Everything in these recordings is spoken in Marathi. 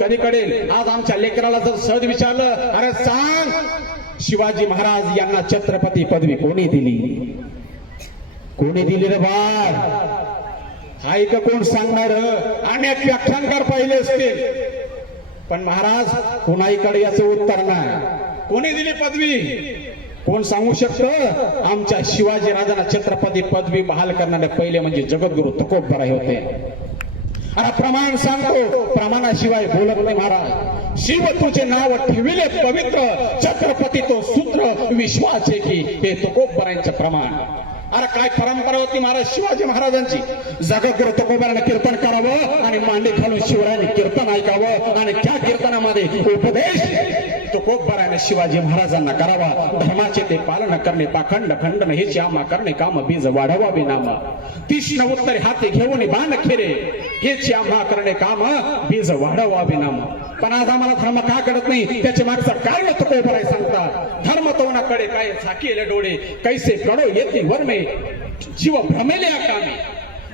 कधी कळेल? आज आमच्या लेकराला जर सहज विचारलं, अरे सांग शिवाजी महाराज यांना छत्रपती पदवी कोणी दिली? कोणी दिली रे बाळ? हाय का कोण सांगणार? अनेक व्याख्यानकार पाहिले असतील, पण महाराज कोणाकडे याचं उत्तर नाही. कोणी दिली पदवी? कोण सांगू शकतं? आमच्या शिवाजी राजांना छत्रपती पदवी बहाल करणारे पहिले म्हणजे जगद्गुरु तुकोबराय होते. अरे प्रमाण सांगतो, प्रमाणाशिवाय बोलत नाही महाराज. शिव तुझे नाव ठेविले पवित्र, छत्रपती तो सूत्र विश्वाचे की हे तुकोबरायांचे प्रमाण. अरे काय परंपरा होती महाराज शिवाजी महाराजांची. जगद्गुरु तुकोबराने कीर्तन करावं आणि मांडी घालून शिवरायांनी कीर्तन ऐकावं आणि त्या कीर्तनामध्ये उपदेश तुकोबराने शिवाजी महाराजांना करावा. धर्माचे ते पालन करणे पाखंड खंडन हेच आम्हा करणे काम बीज वाढवावे नाम. तीक्ष्ण उत्तरे हाती घेऊन बाण खेरे हेच आम्हा करणे काम बीज वाढवावे नाम. पण आज आम्हाला धर्म का कळत नाही त्याचे मागचं कारण तुकोबराय सांगतात. धर्म तोनाकडे काय झाकीले डोळे कैसे कडो येते वर्मे जीव भ्रमेले कामी.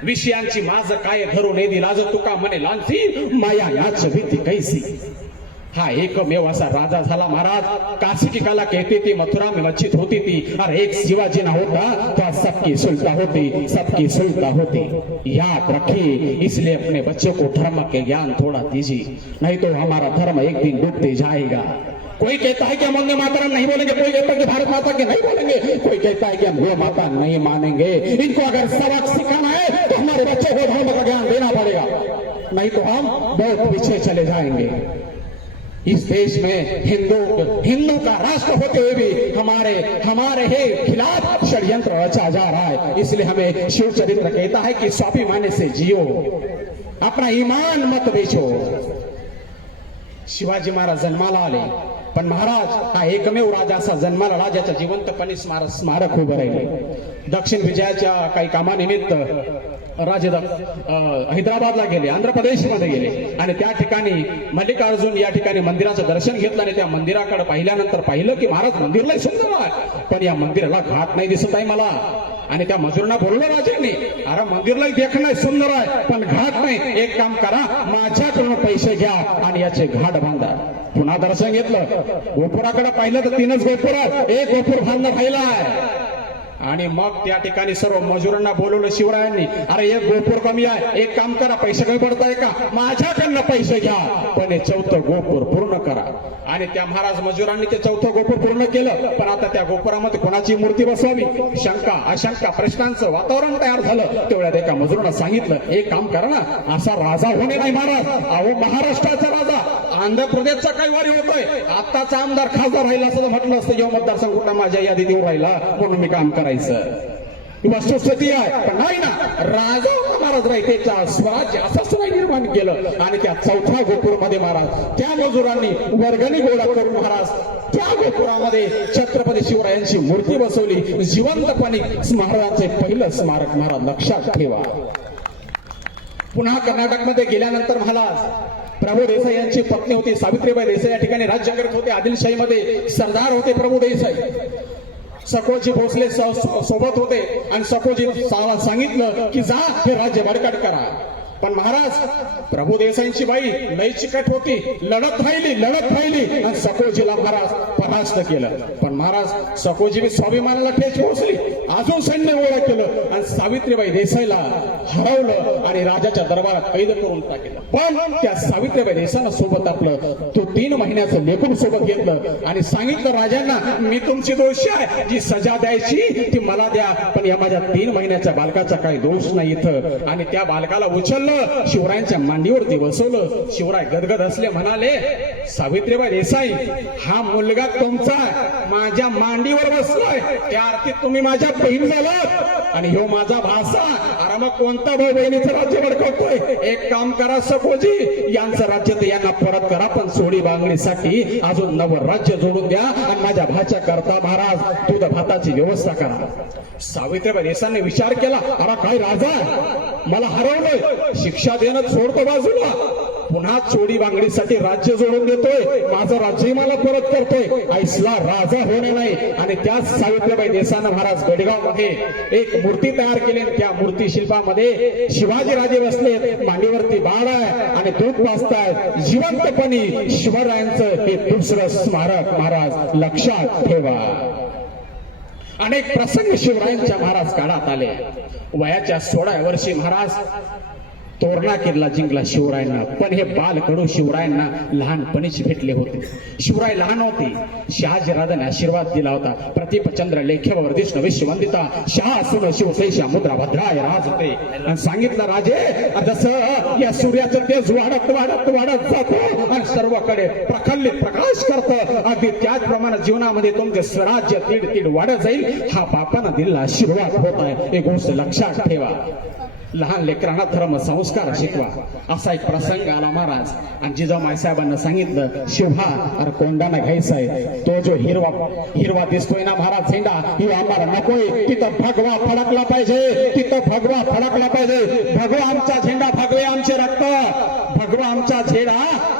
विषयांची माझ काय धरून येदी लाज तुका म्हणे लांसी माया याच भीती कैसी. हा एकमेव असा राजा झाला महाराज. काशी की कला कहती थी मथुरा में मस्जिद होती थी. और एक शिवाजी ना होता तो सबकी सुलता होती, सबकी सुलता होती. याद रखिए, इसलिए अपने बच्चों को धर्म के ज्ञान थोड़ा दीजिए, नहीं तो हमारा धर्म एक दिन डूबते जाएगा. कोई कहता है कि हम वंदे मातरम नहीं बोलेंगे, कोई कहता है कि भारत माता के नहीं बोलेंगे, कोई कहता है कि हम गौ माता नहीं मानेंगे. इनको अगर सबक सिखाना है तो हमारे बच्चे को धर्म का ज्ञान देना पड़ेगा, नहीं तो हम बहुत पीछे चले जाएंगे. इस देश में हिंदू का राष्ट्र होते हुए भी हमारे ही खिलाफ षड्यंत्र रचा जा रहा है. इसलिए हमें शिव चरित्र कहता है कि स्वाभिमान से जियो, अपना ईमान मत बेचो. शिवाजी महाराज जन्माला आले, पण महाराज हा एकमेव राजा असा जन्माला राजाच्या जिवंतपणे स्मारक उभं राहिले. दक्षिण विजयाच्या काही कामानिमित्त राजे हैदराबादला गेले, आंध्र प्रदेशमध्ये गेले आणि त्या ठिकाणी मल्लिकार्जुन या ठिकाणी मंदिराचं दर्शन घेतलं आणि त्या मंदिराकडे पाहिल्यानंतर पाहिलं की महाराज मंदिरला सुंदर आहे, पण या मंदिराला घाट नाही दिसत आहे मला. आणि त्या मजुरांना बोलवलं राजांनी, अरे मंदिरला देखणं सुंदर आहे पण घाट नाही, एक काम करा माझ्याकडून पैसे घ्या आणि याचे घाट बांधा. पुन्हा दर्शन घेतलं, गोपुराकडे पाहिलं तर 3च गोपुर आहेत, एक गोपुर बांधणं राहिला आहे. आणि मग त्या ठिकाणी सर्व मजुरांना बोलवलं शिवरायांनी, अरे एक गोपूर कमी आहे, एक काम करा पैसे कमी पडताय का, माझ्याकडनं पैसे घ्या पण हे 4थं गोपूर पूर्ण करा. आणि त्या महाराज मजुरांनी ते 4थं गोपूर पूर्ण केलं. पण आता त्या गोपुरामध्ये कोणाची मूर्ती बसवावी, शंका अशंका प्रश्नांचं वातावरण तयार झालं. तेवढ्यात एका मजुरांना सांगितलं, एक काम करा ना, असा राजा होणे नाही महाराज, अहो महाराष्ट्राचा राजा, आंध्र प्रदेशचा काही वारी होतोय, आताचा आमदार खासदार राहिला असं म्हटलं असतं जेव्हा मतदारसंघ कुठला माझ्या यादीत येऊ राहिला म्हणून मी काम करायचं. वस्तुस्थिती आहे, पण नाही ना, राजा महाराज रायतेचा स्वराज्य असंच नाही निर्माण केलं. आणि त्या 4थ्या गोपुरामध्ये महाराज त्या मजुरांनी वर्गणी गोळा करून महाराज त्या गोपुरामध्ये छत्रपती शिवरायांची मूर्ती बसवली. जिवंतपणे महाराजांचे पहिलं स्मारक महाराज लक्षात ठेवा. पुन्हा कर्नाटकमध्ये गेल्यानंतर महाराज प्रभू देसाई यांची पत्नी होती सावित्रीबाई देसाई, या ठिकाणी राज्य करत होते. आदिलशाहीमध्ये सरदार होते प्रभू देसाई. सकोजी भोसले सोबत होते आणि सकोजी सांगितलं की जा हे राज्य बडकाट करा. पण महाराज प्रभू देसाईंची बाई लई चिकट होती, लढत राहिली आणि सकोजीला महाराज परास्त केलं. पण महाराज सकोजी स्वाभिमानाला ठेच पोहोचली, अजून सैन्य गोळा केलं आणि सावित्रीबाई देसाईला हरवलं आणि राजाच्या दरबारात कैद करून टाकलं. पण त्या सावित्रीबाई देसाईनं सोबत आपलं तो 3 महिन्याचं लेकरू सोबत घेतलं आणि सांगितलं राजांना, मी तुमची दोषी आहे, जी सजा द्यायची ती मला द्या, पण या माझ्या 3 महिन्याच्या बालकाचा काही दोष नाही इथं. आणि त्या बालकाला उचललं, शिवरायांच्या मांडीवरती बसवलं. शिवराय गदगद असले, म्हणाले, सावित्रीबाई देसाई हा मुलगा तुमचा माझ्या मांडीवर बसलाय, त्या अर्थी तुम्ही माझ्या बहीण झालात आणि ह्यो माझा भासा. अरे मग कोणता भाऊ बहिणीचं राज्य भडकवतोय? एक काम करा सकोजी, यांचं राज्य तर यांना परत करा, पण सोडी बांगडीसाठी अजून नवं राज्य जोडून द्या आणि माझ्या भाच्या करता महाराज दूध भाताची व्यवस्था करा. सावित्रीबाई देसाईंनी विचार केला, अरे काय राजा, मला हरवलंय, शिक्षा देणं सोडतो बाजूला, पुन्हा चोरी बांगडीसाठी राज्य जोडून देतोय, माझं राज्य मला परत करतोय, ऐसला राजा होणे नाही. आणि त्याच सावित्रीबाई देसाई महाराज बेडगाव मध्ये एक मूर्ती तयार केली. त्या मूर्ती शिल्पामध्ये शिवाजी राजे बसले, मांडीवरती बाळ आहे आणि दूध पाजतायत. जिवंतपणी शिवरायांचं हे दुसरं स्मारक महाराज लक्षात ठेवा. अनेक प्रसंग शिवरायांच्या महाराज काळात आले. वयाच्या 16 वर्षी महाराज तोरणा किल्ला जिंकला शिवरायांना. पण हे बालकडू शिवरायांना लहानपणीच भेटले होते. शिवराय लहान होते. शहाजीराजाने आशीर्वाद दिला होता. प्रतिपचंद्र लेख्यवर विष्णू विश्ववंदिता शहा सुन शिवशैषा मुद्रा भद्राय राज होते. आणि सांगितलं राजे, जसं या सूर्याचं तेज वाढत वाढत वाढत जातो आणि सर्वकडे प्रखल्लित प्रकाश करतं, अगदी त्याचप्रमाणे जीवनामध्ये तुमचे स्वराज्य तीड तीड वाढत जाईल. हा बापानं दिलेला आशीर्वाद होत आहे, ही गोष्ट लक्षात ठेवा. लहान लेकरांना धर्म संस्कार शिकवा. असा एक प्रसंग आला महाराज. आणि जिजाऊ साहेबांना सांगितलं, शिवभा अरे कोंडाना घ्यायचा आहे, तो जो हिरवा दिसतोय ना महाराज झेंडा, ही आम्हाला नकोय. तिथं भगवा फडकला पाहिजे, तिथं भगवा फडकला पाहिजे. भगवा आमचा झेंडा, भगवे आमचे रक्त, भगवा आमचा झेंडा,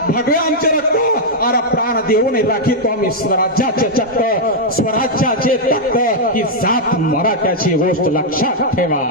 भगवे आमचे रक्त. अरे प्राण देऊन राखीतो आम्ही स्वराज्याचे चक्क, स्वराज्याचे तख्त. ही जात मराठ्याची गोष्ट लक्षात ठेवा.